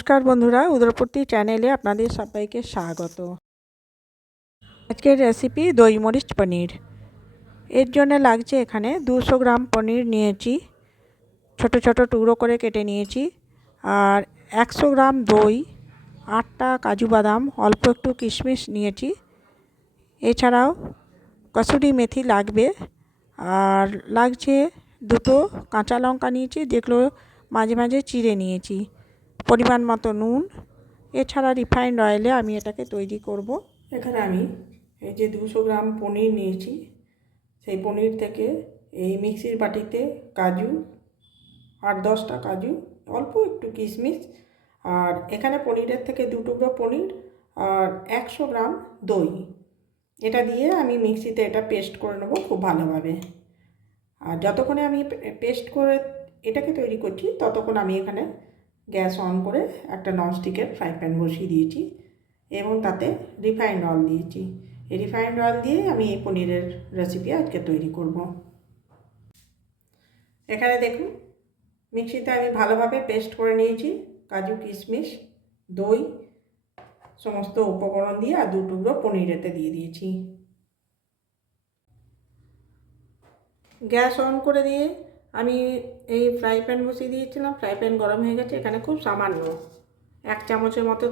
নমস্কার বন্ধুরা, উদরপূর্তি চ্যানেলে আপনাদের সবাইকে স্বাগত। আজকের রেসিপি দই মরিচ পনির। এর জন্য লাগছে এখানে 200 গ্রাম পনির নিয়েছি, ছোট ছোট টুকরো করে কেটে নিয়েছি। আর 100 গ্রাম দই, 8টা কাজু বাদাম, অল্প একটু কিশমিশ নিয়েছি। এছাড়াও কসুরি মেথি লাগবে। আর লাগছে 2টো কাঁচা লঙ্কা নিয়েছি, যেগুলো মাঝে মাঝে চিড়ে নিয়েছি। পরিমাণ মতো নুন। এছাড়া রিফাইন্ড অয়েলে আমি এটাকে তৈরি করব। এখানে আমি এই যে 200 গ্রাম পনির নিয়েছি, সেই পনির থেকে এই মিক্সির বাটিতে কাজু, 8-10টা কাজু, অল্প একটু কিশমিশ, আর এখানে পনিরের থেকে 2 টুকরো পনির আর 100 গ্রাম দই, এটা দিয়ে আমি মিক্সিতে এটা পেস্ট করে নেব খুব ভালোভাবে। আর যতক্ষণে আমি পেস্ট করে এটাকে তৈরি করছি, ততক্ষণ আমি এখানে গ্যাস অন করে একটা ননস্টিকের ফ্রাই প্যান বসিয়ে দিয়েছি এবং তাতে রিফাইন্ড অয়েল দিয়েছি। এই রিফাইন্ড অয়েল দিয়ে আমি এই পনিরের রেসিপি আজকে তৈরি করব। এখানে দেখুন, মিক্সিতে আমি ভালোভাবে পেস্ট করে নিয়েছি কাজু, কিশমিশ, দই, সমস্ত উপকরণ দিয়ে, আর 2 টুকরো পনির এতে দিয়ে দিয়েছি। গ্যাস অন করে দিয়ে আমি এই ফ্রাই প্যান বসিয়ে দিয়েছিলাম। ফ্রাই প্যান গরম হয়ে গেছে। এখানে খুব সামান্য 1 চামচের মতো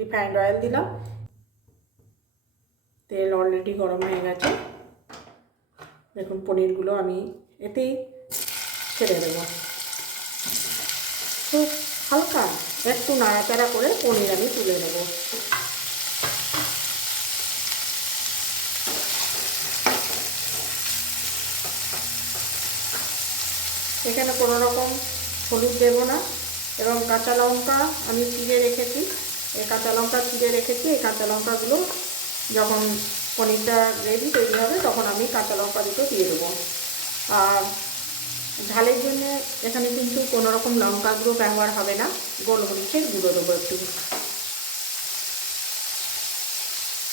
রিফাইন্ড অয়েল দিলাম। তেল অলরেডি গরম হয়ে গেছে। দেখুন, পনিরগুলো আমি এতেই ছেড়ে দেবো। খুব হালকা একটু নাড়াচাড়া করে পনির আমি তুলে নেব। এখানে কোনো রকম হলুদ দেবো না। এবং কাঁচা লঙ্কা আমি চিড়ে রেখেছি, এই কাঁচা লঙ্কা চিড়ে রেখেছি। এই কাঁচা লঙ্কাগুলো যখন পনিরটা রেডি তৈরি হবে, তখন আমি কাঁচা লঙ্কা দুটো দিয়ে দেবো। আর ঝালের জন্য এখানে কিন্তু কোনো রকম লঙ্কা গুঁড়ো ব্যবহার হবে না, গোলমরিচের গুঁড়ো দেবো একটু।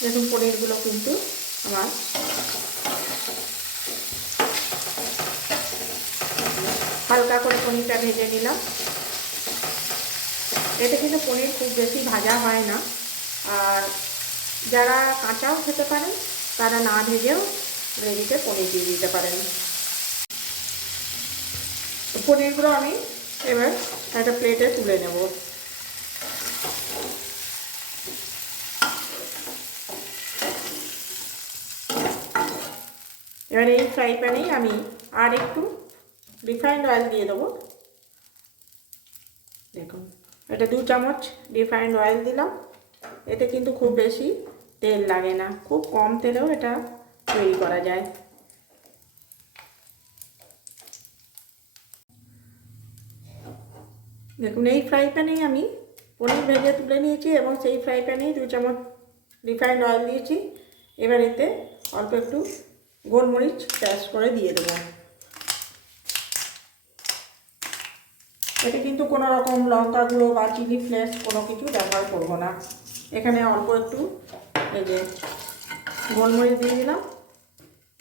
দেখুন, পনিরগুলো কিন্তু আমার হালকা করে পনিরটা ভেজে নিলাম। এতে কিন্তু পনির খুব বেশি ভাজা হয় না। আর যারা কাঁচাও খেতে পারেন, তারা না ভেজেও গ্রেভিতে পনির দিয়ে দিতে পারেন। পনিরগুলো আমি এবার একটা প্লেটে তুলে নেব। এবার এই ফ্রাই প্যানেই আমি আর একটু রিফাইন্ড অয়েল দিয়ে দেবো। দেখুন, এটা 2 চামচ রিফাইন্ড অয়েল দিলাম। এতে কিন্তু খুব বেশি তেল লাগে না, খুব কম তেলেও এটা তৈরি করা যায়। দেখুন, এই ফ্রাই প্যানেই আমি পনির ভেজে তুলে নিয়েছি এবং সেই ফ্রাই প্যানেই 2 চামচ রিফাইন্ড অয়েল দিয়েছি। এবার এতে অল্প একটু গোলমরিচ ক্রাশ করে দিয়ে দেবো। এতে কিন্তু কোনো রকম লঙ্কা গুঁড়ো বা চিলি ফ্লেক্স কোনো কিছু ব্যবহার করব না। এখানে অল্প একটু এই যে গোলমরিচ দিয়ে দিলাম।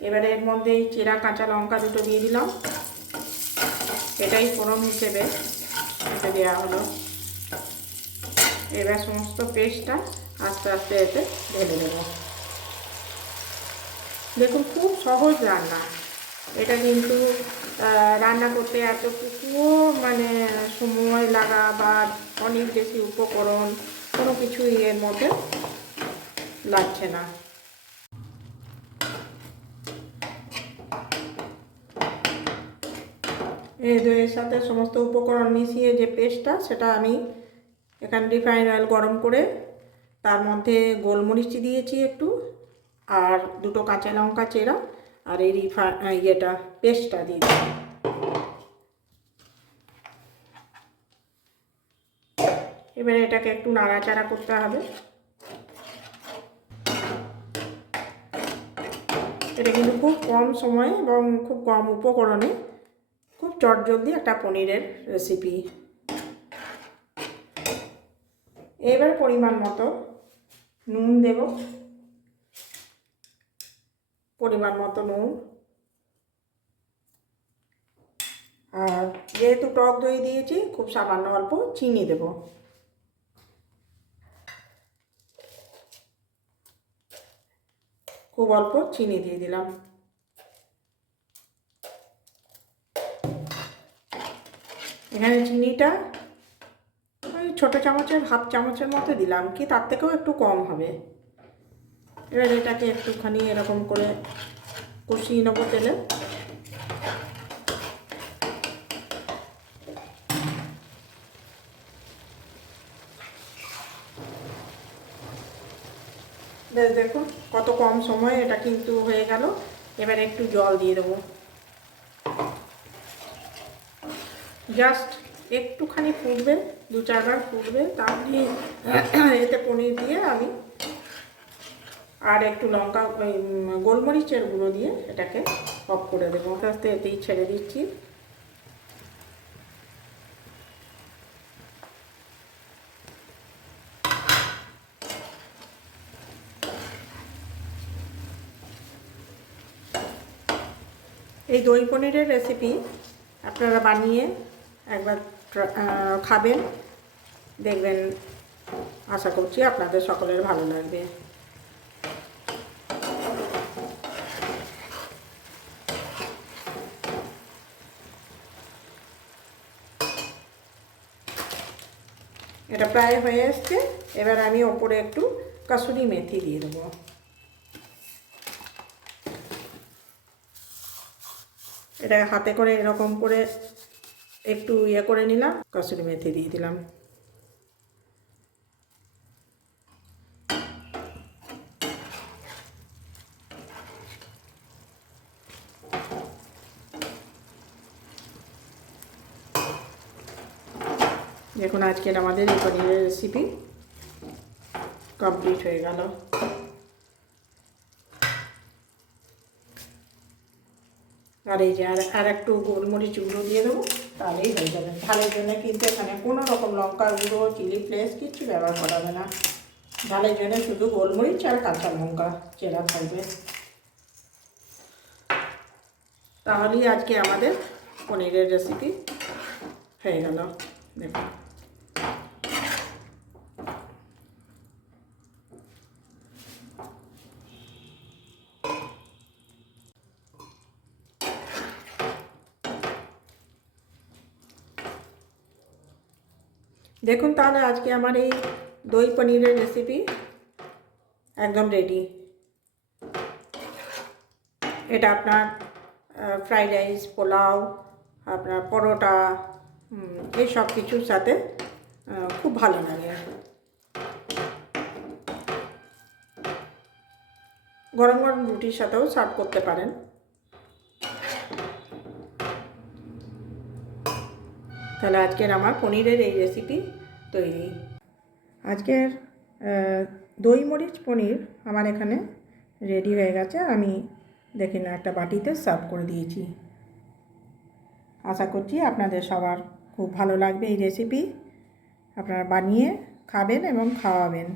এবারে এর মধ্যে এই চেরা কাঁচা লঙ্কা দুটো দিয়ে দিলাম। এটাই ফোড়ন হিসেবে এতে দেওয়া হলো। এবার সমস্ত পেস্টটা আস্তে আস্তে এতে ঢেলে দেবো। দেখুন, খুব সহজ রান্না এটা, কিন্তু রান্না করতে এতটুকুও মানে সময় লাগা বা অনেক বেশি উপকরণ কোনো কিছুই এর মধ্যে লাগছে না। এই দইয়ের সাথে সমস্ত উপকরণ মিশিয়ে যে পেস্টটা, সেটা আমি এখানে রিফাইন্ড অয়েল গরম করে তার মধ্যে গোলমরিচ দিয়েছি একটু, আর 2টো কাঁচা লঙ্কা চেরা, আর এই পেস্টটা দিয়ে দিচ্ছি। এবারে এটাকে একটু নাড়াচাড়া করতে হবে। এটা কিন্তু খুব কম সময়ে এবং খুব কম উপকরণে খুব চটজলদি একটা পনিরের রেসিপি। এবার পরিমাণ মতো নুন দেব, পরিমাণ মতো নুন। আর যেহেতু টক দই দিয়েছি, খুব সামান্য অল্প চিনি দেব। খুব অল্প চিনি দিয়ে দিলাম। এখানে চিনিটা ওই ছোটো চামচের হাফ চামচের মতো দিলাম, কি তার থেকেও একটু কম হবে। এবার এটাকে একটুখানি এরকম করে কষিয়ে নেবো তেলে। বেশ, দেখুন কত কম সময়ে এটা কিন্তু হয়ে গেল। এবার একটু জল দিয়ে দেবো, জাস্ট একটুখানি ফুটবে, 2-4 বার ফুটবে, তাহলে এতে পনির দিয়ে আমি আর একটু লঙ্কা গোলমরিচের গুঁড়ো দিয়ে এটাকে অফ করে দেবো। আস্তে আস্তে এতেই ছেড়ে দিচ্ছি। এই দই পনিরের রেসিপি আপনারা বানিয়ে একবার খাবেন, দেখবেন, আশা করছি আপনাদের সকলের ভালো লাগবে। এটা প্রায় হয়ে এসছে। এবার আমি ওপরে একটু কাসুরি মেথি দিয়ে দেবো। এটা হাতে করে এরকম করে একটু করে নিলাম, কাসুরি মেথি দিয়ে দিলাম। দেখুন আজকের আমাদের এই পনিরের রেসিপি কমপ্লিট হয়ে গেল। আর এই যে আর একটু গোলমরিচ গুঁড়ো দিয়ে দেবো, তাহলেই হয়ে যাবে। ঝালের জন্য কিন্তু এখানে কোনো রকম লঙ্কার গুঁড়ো, চিলি ফ্লেক্স কিচ্ছু ব্যবহার করা হবে না। ঝালের জন্য শুধু গোলমরিচ আর কাঁচা লঙ্কা চেরা থাকবে। তাহলেই আজকে আমাদের পনিরের রেসিপি হয়ে গেল। দেখুন দেখুন তাহলে আজকে আমার এই দই পনিরের রেসিপি একদম রেডি। এটা আপনার ফ্রাইড রাইস, পোলাও, আপনার পরোটা, এই সব কিছুর সাথে খুব ভালো লাগে। গরম গরম রুটির সাথেও সার্ভ করতে পারেন। তাহলে আজকের আমার পনিরের এই রেসিপি তৈরি। আজকের দই মরিচ পনির আমার এখানে রেডি হয়ে গেছে। আমি দেখুন একটা বাটিতে সার্ভ করে দিয়েছি। আশা করছি আপনাদের সবার খুব ভালো লাগবে এই রেসিপি। আপনারা বানিয়ে খাবেন এবং খাওয়াবেন।